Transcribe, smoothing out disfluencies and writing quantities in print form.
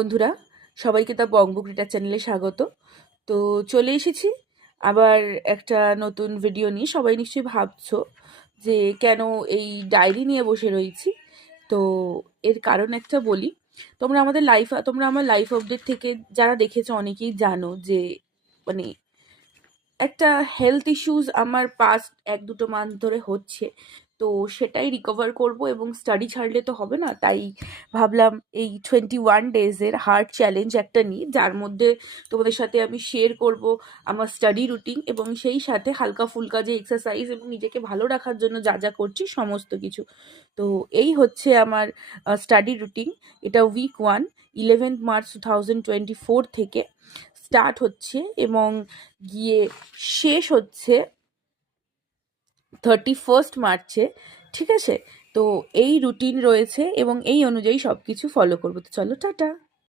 বন্ধুরা, সবাইকে the বংবুক reader চ্যানেলে স্বাগত। তো চলে এসেছি আবার একটা নতুন ভিডিও নিয়ে। সবাই নিশ্চয়ই ভাবছো যে কেন এই ডায়েরি নিয়ে বসে রয়েছি। তো এর কারণ একটা বলি। তোমরা আমার লাইফ আপডেট থেকে যারা দেখেছো অনেকেই জানো যে মানে একটা হেলথ ইস্যুস আমার পাস্ট 1-2 মান্থ ধরে হচ্ছে। তো সেটাই রিকভার করব এবং স্টাডি ছাড়লে তো হবে না। তাই ভাবলাম এই 21 ডেজের হার্ট চ্যালেঞ্জ একটা নিই, যার মধ্যে তোমাদের সাথে আমি শেয়ার করব আমার স্টাডি রুটিন এবং সেই সাথে হালকা ফুলকা যে এক্সারসাইজ এবং নিজেকে ভালো রাখার জন্য যা যা করছি সমস্ত কিছু। তো এই হচ্ছে আমার স্টাডি রুটিন। এটা উইক 1, 11 মার্চ 2024 থেকে স্টার্ট হচ্ছে এবং গিয়ে শেষ হচ্ছে 31 মার্চে। ঠিক আছে? তো এই রুটিন রয়েছে এবং এই অনুযায়ী সব কিছু ফলো করবো। তো চলো, টাটা।